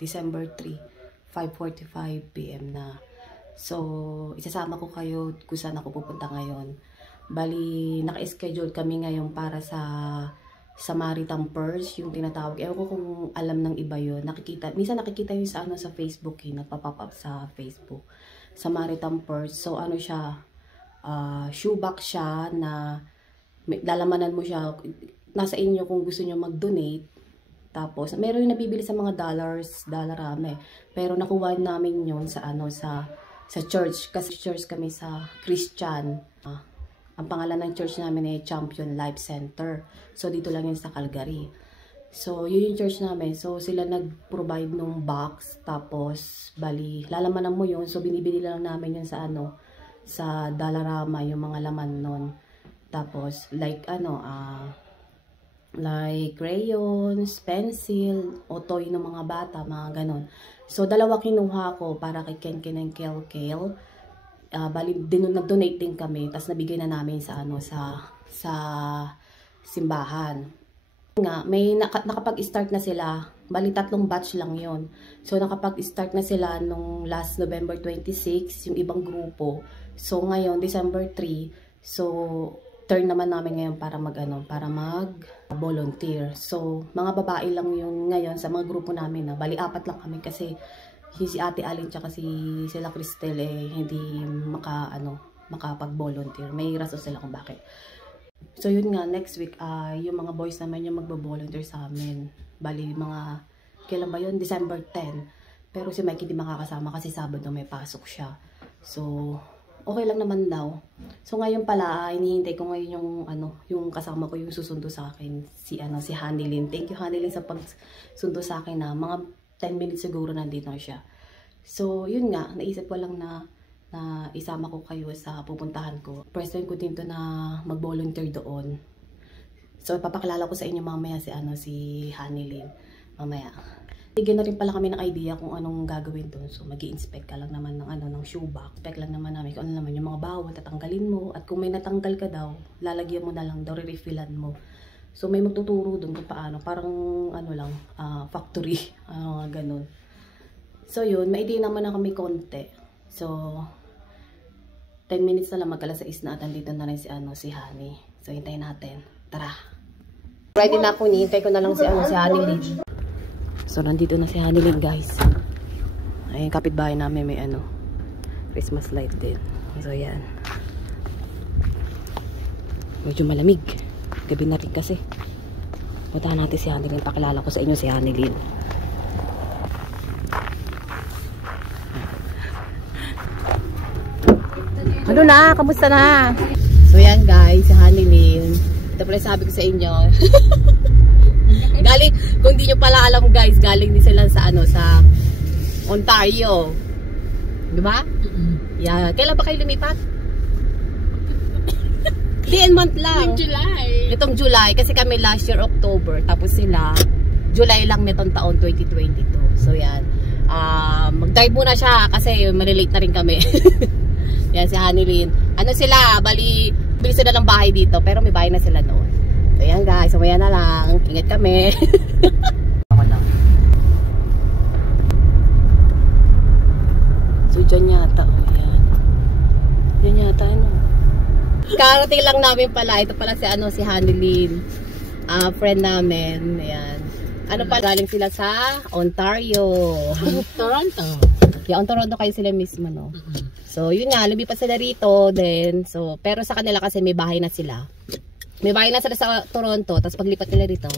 December 3, 5:45 PM na. So, isasama ko kayo kung saan ako pupunta ngayon. Bali, naka-schedule kami ngayon para sa Samaritan Purse, yung tinatawag. Ewan ko kung alam ng iba yun. Minsan nakikita yun sa, sa Facebook, nagpa-pop up sa Facebook. Samaritan Purse. So, ano siya, shoebox siya na lalamanan mo siya. Nasa inyo kung gusto nyo mag-donate. Tapos, meron yung nabibili sa mga dollarame. Pero nakuha namin yun sa sa church. Kasi church kami sa Christian. Ang pangalan ng church namin ay Champion Life Center. So, dito lang yun sa Calgary. So, yun yung church namin. So, sila nag-provide nung box. Tapos, bali, lalamanan mo yun. So, binibili lang namin yun sa sa Dollarama, yung mga laman nun. Tapos, like, like crayons, pencil, o toy ng mga bata, mga ganon. So, dalawa kinuha ko para kay Ken and Kel. Bali, nag-donate din kami, tapos nabigay na namin sa sa simbahan. Nga, may nakapag-start na sila. Bali, 3 batch lang yon. So, nakapag-start na sila nung last November 26, yung ibang grupo. So, ngayon, December 3, so, turn naman namin ngayon para mag-volunteer. So, mga babae lang yung ngayon sa mga grupo namin. Bali, 4 lang kami kasi si Ate Alin tsaka sila Cristel hindi makapag-volunteer. May rason sila kung bakit. So, yun nga, next week, yung mga boys naman yung magbo-volunteer sa amin. Bali, kailan ba yun? December 10. Pero si Mike hindi makakasama kasi Sabado may pasok siya. So, okay lang naman daw. So ngayon pala, hinihintay ko ngayon yung kasama ko yung susundo sa akin, si Hanilyn. Thank you Hanilyn sa pagsundo sa akin na mga 10 minutes siguro nandito na siya. So yun nga, naisip ko lang na isama ko kayo sa pupuntahan ko. First time ko dito na mag-volunteer doon. So ipapakilala ko sa inyo mamaya si Hanilyn. Mamaya. Bigyan na rin pala kami ng idea kung anong gagawin doon. So, mag-i-inspect ka lang naman ng shoebox. Inspect lang naman namin kung ano naman yung mga bawal, tatanggalin mo. At kung may natanggal ka daw, lalagyan mo na lang daw, re-refillan mo. So, may magtuturo doon kung paano. Parang, factory. Ganun. So, yun. May idea naman na kami konti. So, 10 minutes na lang, mag-alas 6 na at andito na rin si Honey. So, hintayin natin. Tara! Ready na ako, hintay ko na lang si Honey. So, nandito na si Hanilyn, guys. Ayun, kapitbahay namin may Christmas light din. So, yan. Medyo malamig. Gabi na rin kasi. Puntahan natin si Hanilyn. Pakilala ko sa inyo si Hanilyn. Ano na? Kamusta na? So, yan, guys. Si Hanilyn. Ito pala sabi ko sa inyo. Galing, kung di nyo pala alam guys, galing din sila sa Ontario. Diba? Yeah. Kailan ba kayo lumipat? 10 month lang. July. Itong July, kasi kami last year October, tapos sila July lang nitong taon 2022. So yan. Mag-drive muna siya kasi malilate na rin kami. Yan si Hanilyn. Sila, bili sila ng bahay dito, pero may bahay na sila doon. So yan guys, sumaya na lang. Ingat kami. Ako lang. So dyan yata. Yan. Yan yata Karating lang namin pala. Ito pala si Hanilyn. Friend namin. Ayan. Galing sila sa Ontario. Toronto. Yeah, Toronto kayo sila mismo, no? So yun nga, lumipat sila rito. Then, pero sa kanila kasi may bahay na sila. May bahay na sila sa Toronto, tapos paglipat nila rito,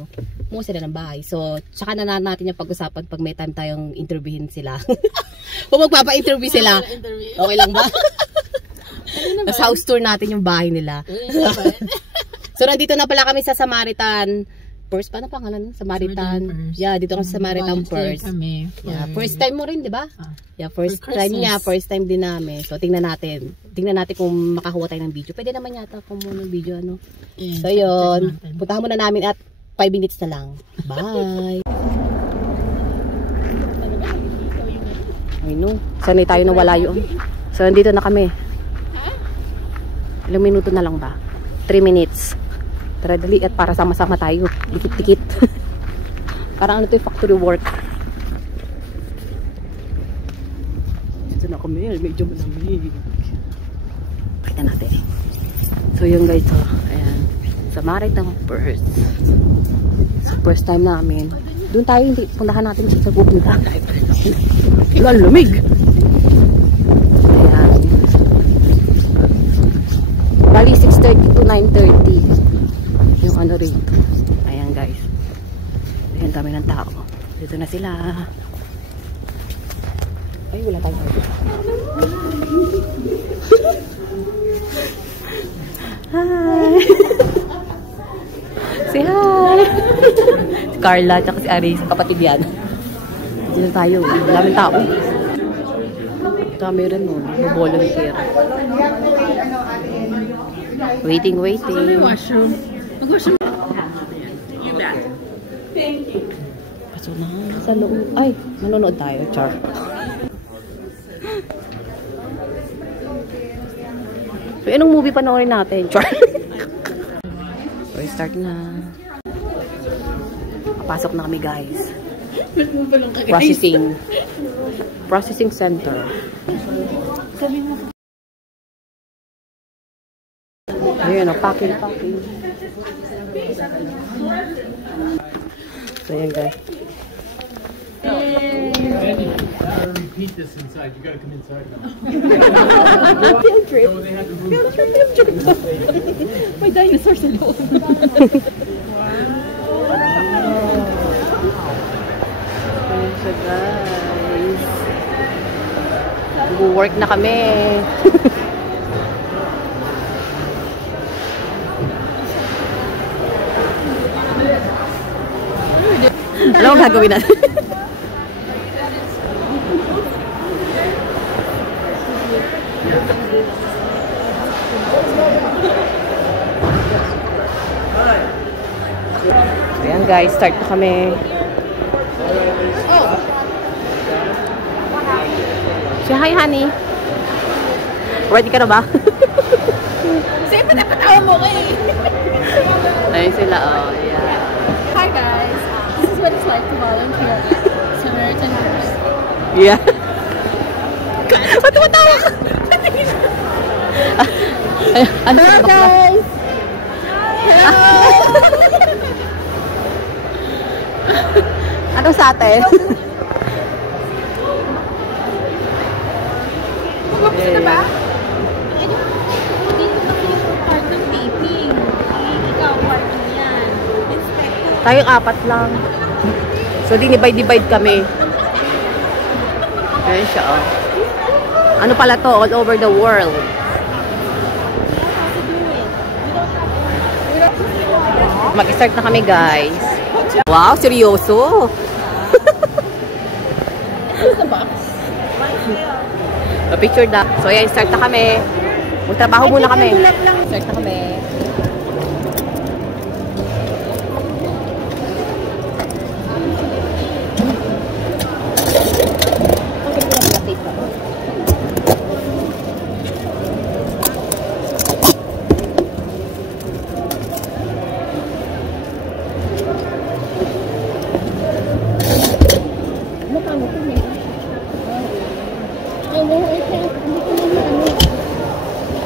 mukha sila ng bahay. So, tsaka na natin yung pag-usapan pag may time tayong interviewin sila. Kung magpapa-interview sila, okay lang ba? Tapos house tour natin yung bahay nila. So, nandito na pala kami sa Samaritan Purse, paano pangalan? Samaritan. Purse. Yeah, dito ka sa Samaritan Purse. Kami Yeah, first time mo rin, di ba? Yeah, first For time Christmas. niya, first time din namin. So, tingnan natin. Tingnan natin kung makakuha tayo ng video. Pwede naman yata kung muna ng video, ano. So, yun. Puntahan muna namin at 5 minutes na lang. Bye! Ay, no. Sanay tayo na wala yun. So, nandito na kami. Ilang minuto na lang ba? 3 minutes. Tara, dali at para sama-sama tayo. Dikit-dikit. Parang ano to yung factory work. Dito na kami. Medyo malamig. Pakita natin. So yun guys. So, ayan. Samaritan Purse. So, first time namin. Doon tayo. Hindi. Puntahan natin sa Google. Wala, lamig. Ayan. Bali 6:30 to 9:30. Yung ano rin. Ayan guys. Ayan dami ng tao. Dito na sila. Ay wala tayong audio. Hi! Say hi! Si Carla at si Aris. Kapatid yan. Dito tayo. Daming tao. Dami rin nun. Volunteer. Waiting. Washroom. Mag-washroom. You bet. Thank you. Kaso na, sa loob. Ay, manonood tayo, Char. So, anong movie panoorin natin, Char? So, start na. Papasok na kami, guys. Processing. Processing center. Ayan, packing. So, yan guys. Repeat this inside. You gotta come inside now. Field trip. So they had to move. Field trip. May dinosaur sa loob. Ayan siya guys. Mag-work na kami. Ano ang gagawin natin? Ayan guys, start na kami. Say hi honey. Ready ka na ba? Siyempre napatawa mo ko eh. Ayun sila, oh. Yeah. Hi guys. This is what it's like to volunteer at Samaritan Purse. Yeah. Ba't tumatawa ka? Ano Hello guys! Ano sa atin? Tapos na ba? Hindi ko kasi yung part ng taping. Ikaw, part mo yan. Inspector. Tayong 4 lang. So, dinivide kami. Ayan siya, oh. Ano pala to? All over the world. Mag-start na kami, guys. Wow, seryoso. Picture na. So, ayan, start na kami. Magtrabaho muna kami. Start na kami.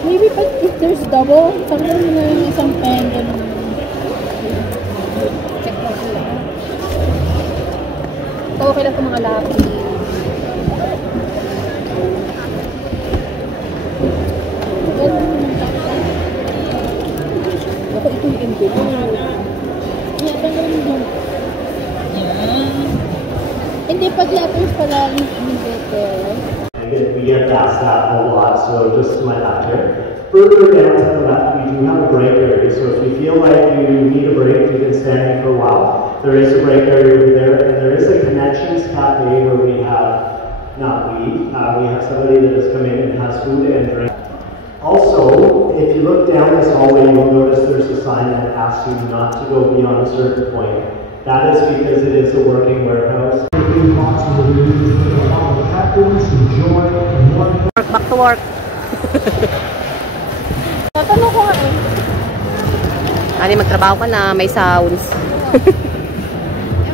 Maybe but if there's double, sabihin mo na yung isang pen, ganun. Check mo sila. Okay lang itong mga laki. Ako ito yung envelope. Yeah, ganun din. Hindi pa letters pala yung envelope. We get asked that a lot, so this is my actor. Further down to the left, we do have a break area. So if you feel like you need a break, you've been standing for a while, there is a break area over there, and there is a Connections Cafe where we have, we have somebody that has come in and has food and drink. Also, if you look down this hallway, you'll notice there's a sign that asks you not to go beyond a certain point. That is because it is a working warehouse. Back to work. Tatanong ko nga eh. Ani, magtrabaho ka na, may sounds.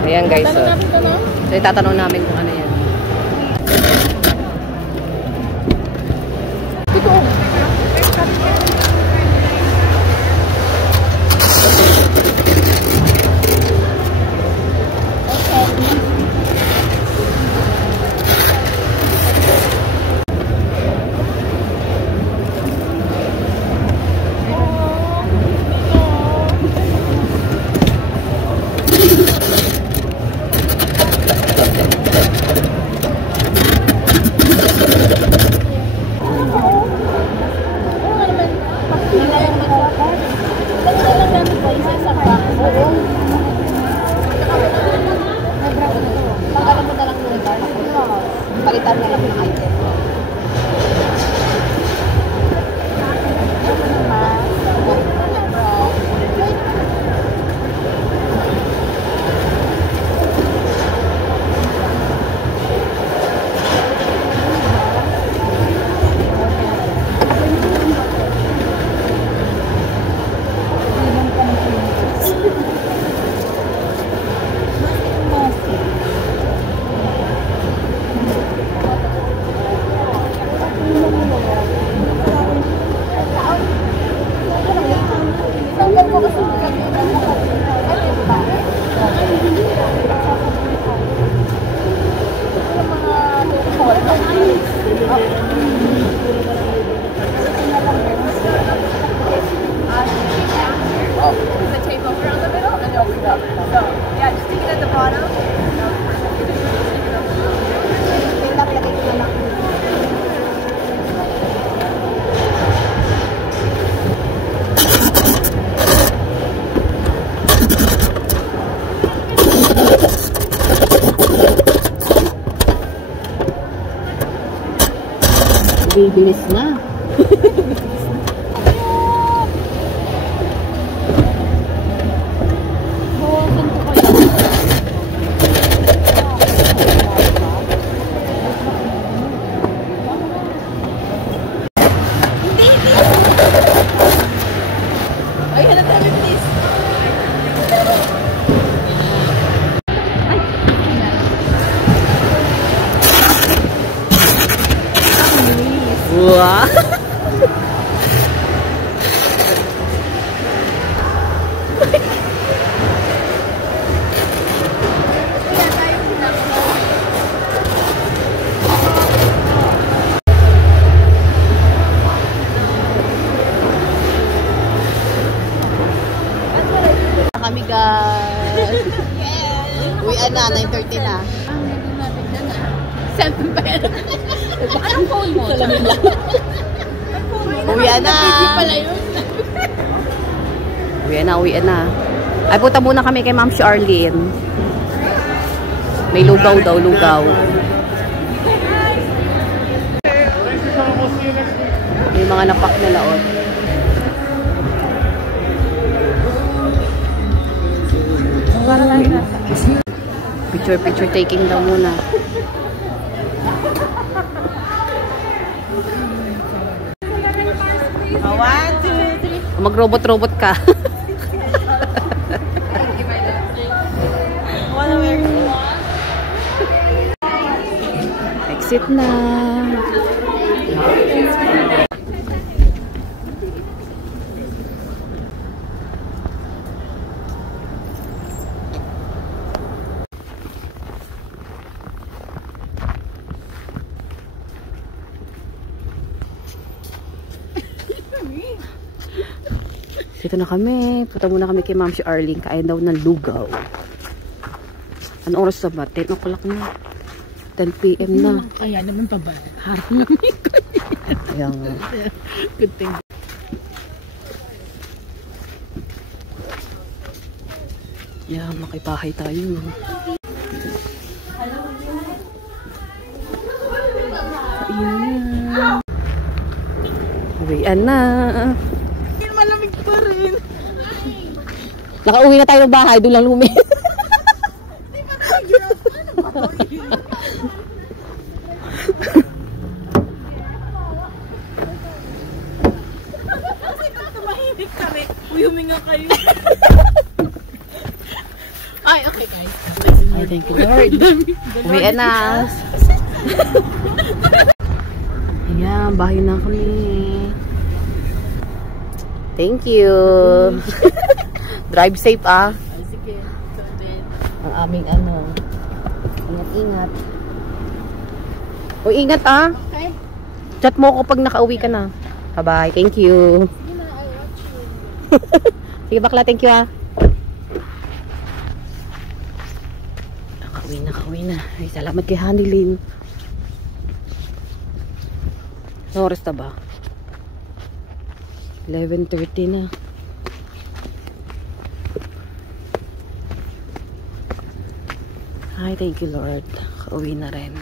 Ayan guys. Tatanong natin ito, no? So, itatanong namin kung ano yan. Ito. Palitan na lang ng item. Bibilis na. Wow. Kami guys. Uwian na, 9:30 na. Cellphone pa yan. Anong phone mo? Salamin lang. Uwian na. Pala yun. Uwian na. Ay, punta muna kami kay Ma'am Charlene. May lugaw daw, lugaw. May mga napak na laon. Picture taking daw muna. Mag-robot ka. Exit na. Dito na kami. Punta muna kami kay Ma'am si Arlene. Kain daw ng lugaw. Anong oras na ba? 10 o'clock na. 10 p.m. na. Kaya naman pa ba? Harap na. Ayan nga. Good thing. Yeah, makipahay tayo. Ayan. Uwian na. Malamig pa rin. Nakauwi na tayo ng bahay, doon lang lumi. Tumahimik kami. Huminga kayo. Ay, okay guys. Ay, thank you Lord. Uwian na. Ayan, bahay na kami. Thank you. Drive safe ah. Sige. Ang aming ano. Ingat-ingat. O ingat ah. Okay. Chat mo ako pag nakauwi ka na. Bye-bye. Thank you. Sige na, I watch you. Sige bakla, thank you ah. Nakauwi na. Ay, salamat kay Hanilyn. Ano oras na ba? 11:30 na. Hi, thank you Lord. Kauwi na rin.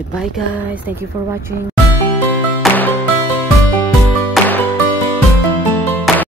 Goodbye guys. Thank you for watching.